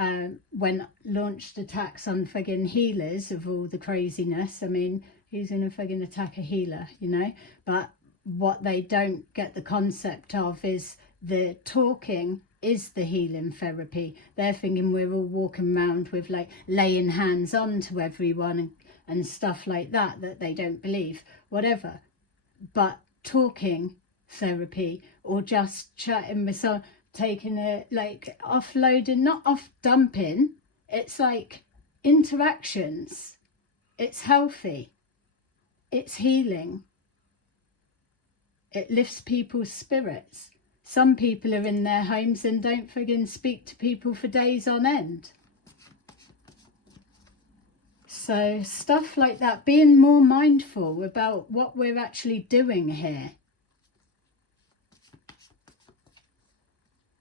launched attacks on friggin' healers of all the craziness. I mean, who's going to friggin' attack a healer, you know? But what they don't get the concept of is the talking is the healing therapy. They're thinking we're all walking around with like laying hands on to everyone and stuff like that they don't believe, whatever. But talking therapy, or just chatting with someone, taking it, like offloading, not off dumping, it's like interactions. It's healthy, it's healing, it lifts people's spirits. Some people are in their homes and don't friggin' speak to people for days on end. So stuff like that, being more mindful about what we're actually doing here.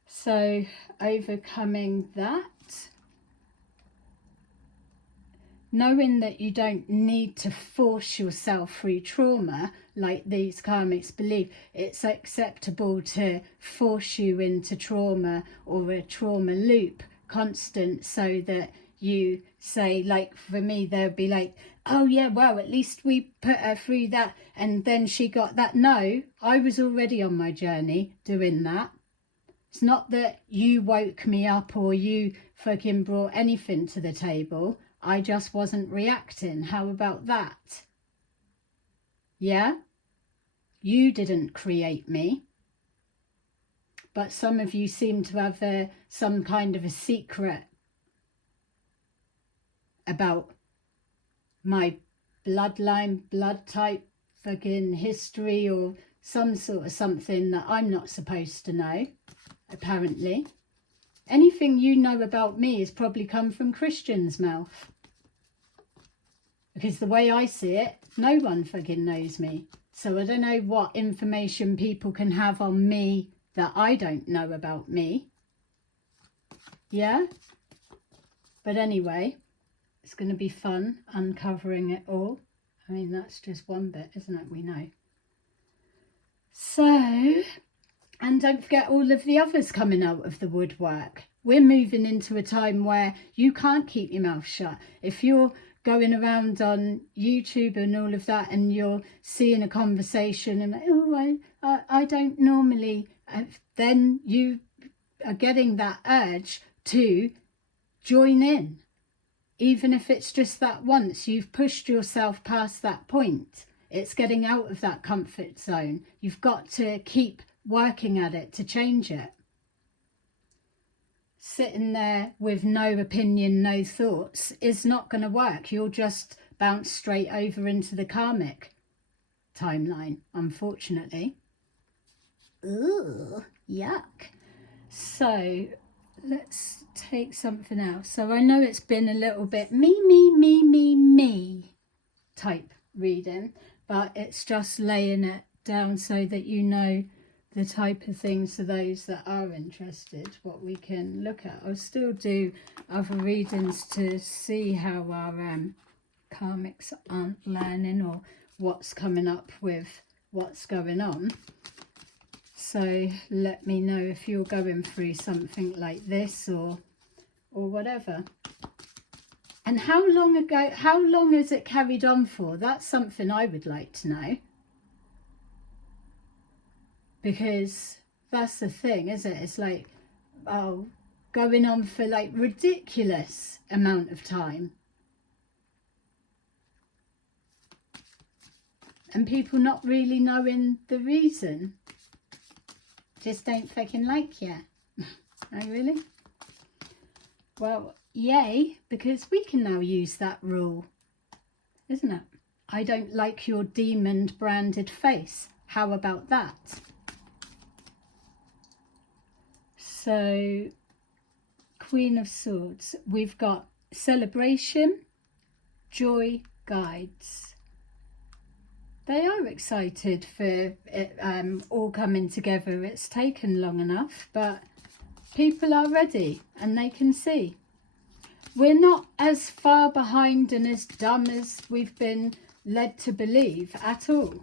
So overcoming that, knowing that you don't need to force yourself through trauma like these karmics believe. It's acceptable to force you into trauma or a trauma loop constant, so that you say, like for me, they'll be like, oh yeah, well, at least we put her through that and then she got that. No, I was already on my journey doing that. It's not that you woke me up or you fucking brought anything to the table. I just wasn't reacting. How about that? Yeah? You didn't create me. But some of you seem to have some kind of a secret about my bloodline, blood type, fucking history, or some sort of something that I'm not supposed to know, apparently. Anything you know about me has probably come from Christian's mouth. Because the way I see it, no one fucking knows me. So I don't know what information people can have on me that I don't know about me. Yeah? But anyway, it's going to be fun uncovering it all. I mean, that's just one bit, isn't it? We know. So, and don't forget all of the others coming out of the woodwork. We're moving into a time where you can't keep your mouth shut. If you're going around on YouTube and all of that and you're seeing a conversation and, oh, I don't normally, then you are getting that urge to join in. Even if it's just that once, you've pushed yourself past that point. It's getting out of that comfort zone. You've got to keep working at it to change it. Sitting there with no opinion, no thoughts is not going to work. You'll just bounce straight over into the karmic timeline, unfortunately. Ooh, yuck. So let's take something else. So I know it's been a little bit me type reading, but it's just laying it down so that you know the type of things for those that are interested, what we can look at. I'll still do other readings to see how our karmics aren't learning or what's coming up with what's going on. So let me know if you're going through something like this or whatever. And how long has it carried on for? That's something I would like to know. Because that's the thing, isn't it? It's like, oh, going on for like ridiculous amount of time. and people not really knowing the reason. Just don't fucking like you. Oh, really? Well, yay, because we can now use that rule, isn't it? I don't like your demon branded face. How about that? So, Queen of Swords, we've got celebration, joy, guides. They are excited for it all coming together. It's taken long enough, but people are ready and they can see. We're not as far behind and as dumb as we've been led to believe at all.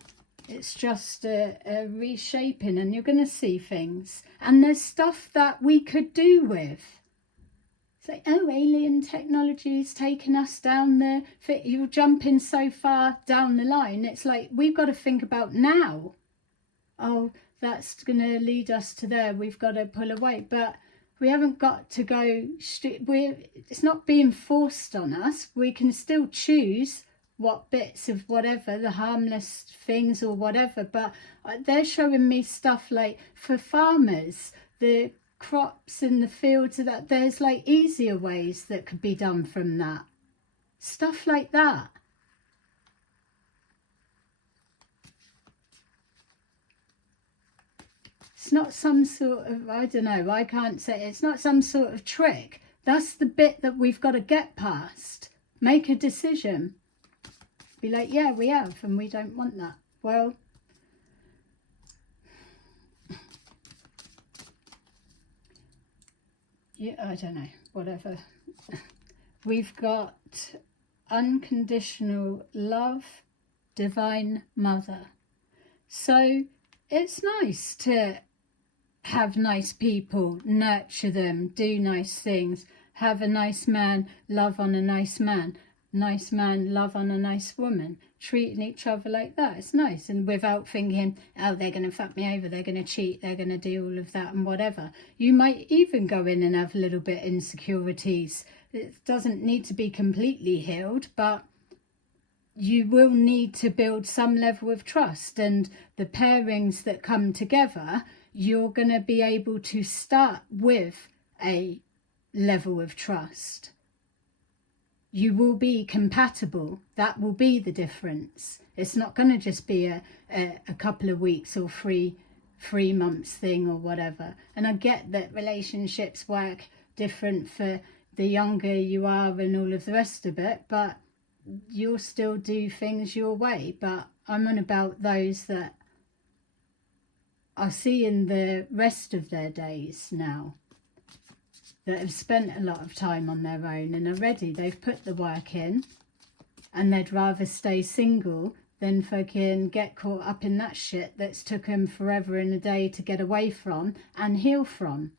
It's just a reshaping, and you're going to see things. And there's stuff that we could do with. It's like, oh, alien technology is taking us down there. You're jumping so far down the line. It's like, we've got to think about now. Oh, that's going to lead us to there. We've got to pull away. But we haven't got to go. It's not being forced on us. We can still choose what bits of whatever, the harmless things or whatever. But they're showing me stuff like for farmers, the crops in the fields, that there's like easier ways that could be done from that. Stuff like that. It's not some sort of, I don't know, I can't say, it's not some sort of trick. That's the bit that we've got to get past. Make a decision. Be like, yeah, we have, and we don't want that. Well, yeah, I don't know, whatever. We've got unconditional love, divine mother. So it's nice to have nice people, nurture them, do nice things, have a nice man, love on a nice man. Nice man, love on a nice woman, treating each other like that. It's nice, and without thinking, oh, they're going to fuck me over, they're going to cheat, they're going to do all of that and whatever. You might even go in and have a little bit insecurities. It doesn't need to be completely healed, but you will need to build some level of trust, and the pairings that come together, you're going to be able to start with a level of trust. You will be compatible. That will be the difference. It's not going to just be a couple of weeks or three months thing or whatever. And I get that relationships work different for the younger you are and all of the rest of it, but you'll still do things your way. But I'm on about those that are seeing the rest of their days now, that have spent a lot of time on their own and are ready. They've put the work in, and they'd rather stay single than fucking get caught up in that shit that's took them forever and a day to get away from and heal from.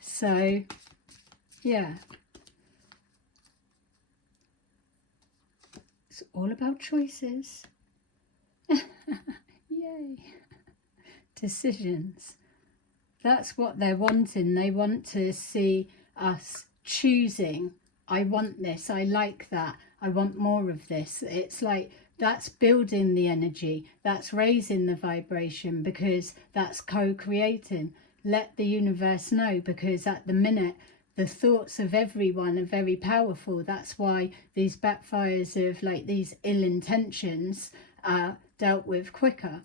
So, yeah. It's all about choices. Yay. Decisions. That's what they're wanting. They want to see us choosing. I want this. I like that. I want more of this. It's like, that's building the energy. That's raising the vibration, because that's co-creating. Let the universe know, because at the minute, the thoughts of everyone are very powerful. That's why these backfires of like these ill intentions are dealt with quicker.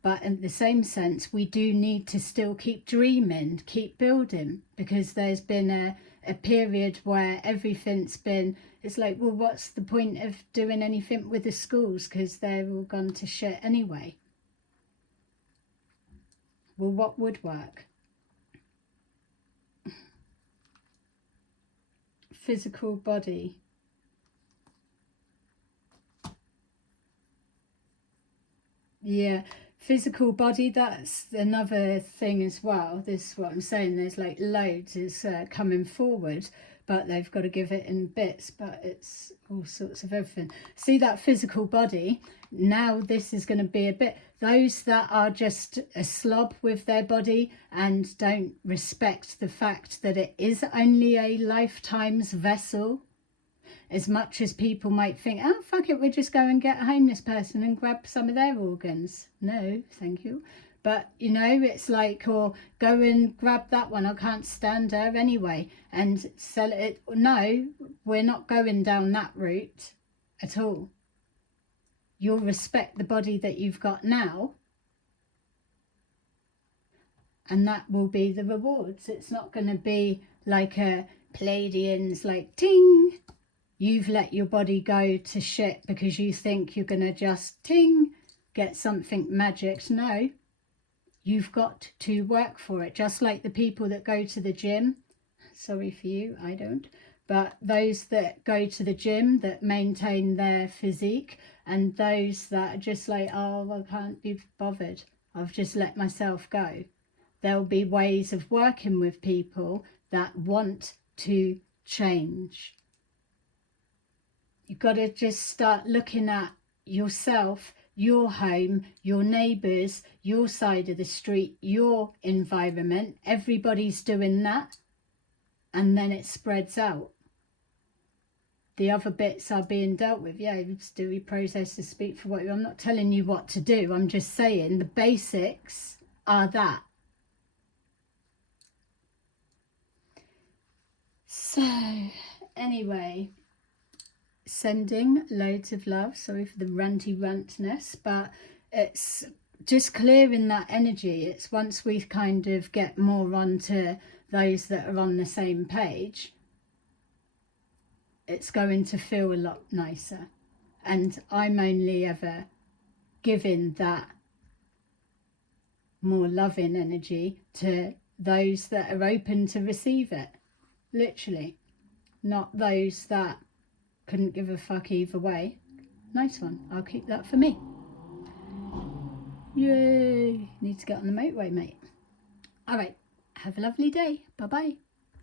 But in the same sense, we do need to still keep dreaming, keep building, because there's been a period where everything's been, it's like, well, what's the point of doing anything with the schools, because they're all gone to shit anyway. Well, what would work? Physical body. Yeah. Physical body, that's another thing as well. This is what I'm saying, there's like loads is coming forward, but they've got to give it in bits, but it's all sorts of everything. See that physical body, now this is going to be a bit, those that are just a slob with their body and don't respect the fact that it is only a lifetime's vessel. as much as people might think, oh, fuck it, we'll just go and get a homeless person and grab some of their organs. No, thank you. But, you know, it's like, or go and grab that one, I can't stand her anyway, and sell it. No, we're not going down that route at all. You'll respect the body that you've got now, and that will be the rewards. It's not going to be like a Palladians, like ting, you've let your body go to shit because you think you're going to just ting, get something magic. No, you've got to work for it. Just like the people that go to the gym, sorry for you, I don't, but those that go to the gym that maintain their physique, and those that are just like, oh, I can't be bothered, I've just let myself go. There'll be ways of working with people that want to change. You've got to just start looking at yourself, your home, your neighbours, your side of the street, your environment. Everybody's doing that, and then it spreads out. The other bits are being dealt with. Yeah, it's do we process to speak for what you. I'm not telling you what to do. I'm just saying the basics are that. So, anyway, sending loads of love. Sorry for the ranty rantness, but it's just clearing that energy. It's once we kind of get more onto those that are on the same page, it's going to feel a lot nicer. And I'm only ever giving that more loving energy to those that are open to receive it. Literally, not those that couldn't give a fuck either way. Nice one. I'll keep that for me. Yay. Need to get on the motorway, mate. All right. Have a lovely day. Bye-bye.